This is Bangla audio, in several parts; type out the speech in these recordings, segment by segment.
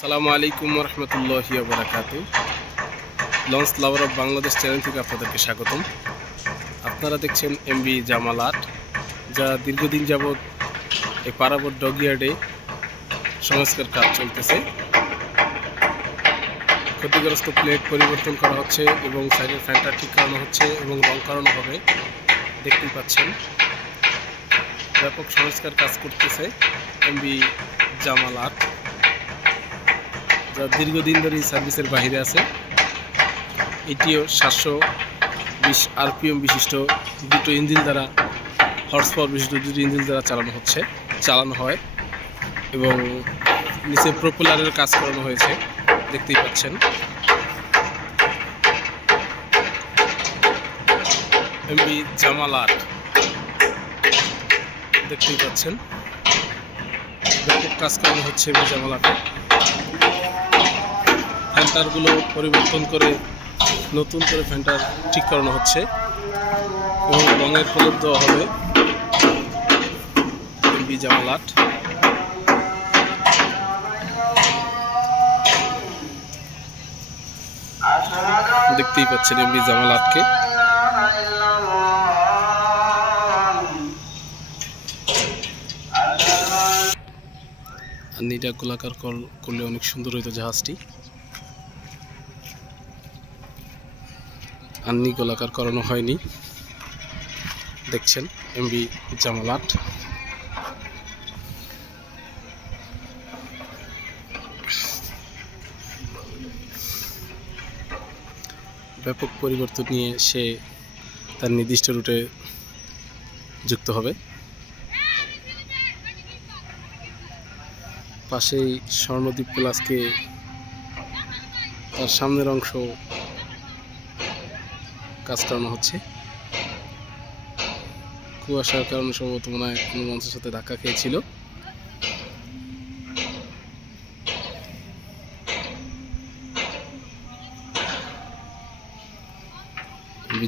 আসসালামু আলাইকুম রহমতুল্লাহি ওয়া বারাকাতুহু। Launch lover of Bangladesh channel থেকে আপনাদেরকে স্বাগতম। আপনারা দেখছেন এমবি জামাল আর্ট, যা দীর্ঘদিন যাবৎ এই পারাবত ডগইয়ার্ডে সংস্কার কাজ চলতেছে। ক্ষতিগ্রস্ত প্লেট পরিবর্তন করা হচ্ছে এবং সাইডের ফ্যানটা ঠিক করানো হচ্ছে এবং রং করানো হবে। দেখতেই পাচ্ছেন ব্যাপক সংস্কার কাজ করতেছে এমবি জামাল আর্ট, যা দীর্ঘদিন ধরে সার্ভিসের বাইরে আছে। এটিও 720 আরপিএম বিশিষ্ট দুটো ইঞ্জিন দ্বারা, হর্স পাওয়ার বিশিষ্ট দুটো ইঞ্জিন দ্বারা চালানো হয় এবং নিচে প্রপেলারের কাজ করানো হয়েছে। দেখতেই পাচ্ছেন এমবি জামাল আর্ট, দেখতেই পাচ্ছেন ব্যাপক কাজ করানো হচ্ছে এমবি জামাল আর্টে। ফ্যান্টারগুলো পরিবর্তন করে নতুন করে ফ্যান্টার ঠিক করানো হচ্ছে এবং রঙের প্রলেপ দেওয়া হবে এমবি জামাল আর্ট। দেখতেই পাচ্ছেন এমবি জামাল আর্টকে। আন্নিটা গোলাকার করলে অনেক সুন্দর হইতো জাহাজটি। আন্নি গোলাকার করানো হয়নি। দেখছেন এমবি জামাল আর্ট। ব্যাপক পরিবর্তন নিয়ে সে তার নির্দিষ্ট রুটে যুক্ত হবে। পাশেই স্বর্ণদ্বীপ প্লাসকে তার সামনের অংশ কাজ করানো হচ্ছে। কুয়াশার কারণে সম্ভবত মনে হয় কোনো মঞ্চের সাথে ধাক্কা খেয়েছিল।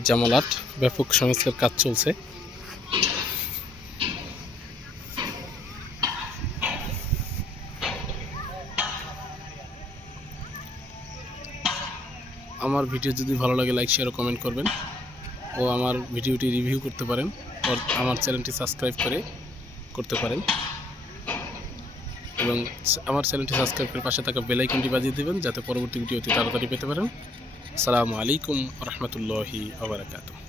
জামাল আর্ট ব্যাপক সংস্কার কাজ চলছে। আমার ভিডিও যদি ভালো লাগে লাইক শেয়ার ও কমেন্ট করবেন ও আমার ভিডিওটি রিভিউ করতে পারেন, আমার চ্যানেলটি সাবস্ক্রাইব করতে পারেন এবং আমার চ্যানেলটি সাবস্ক্রাইব করে পাশে থাকা বেল আইকনটি বাজিয়ে দেবেন যাতে পরবর্তী ভিডিওটি তাড়াতাড়ি পেতে পারেন। আসসালামু আলাইকুম রহমতুল্লাহি ওয়া বারাকাতুহু।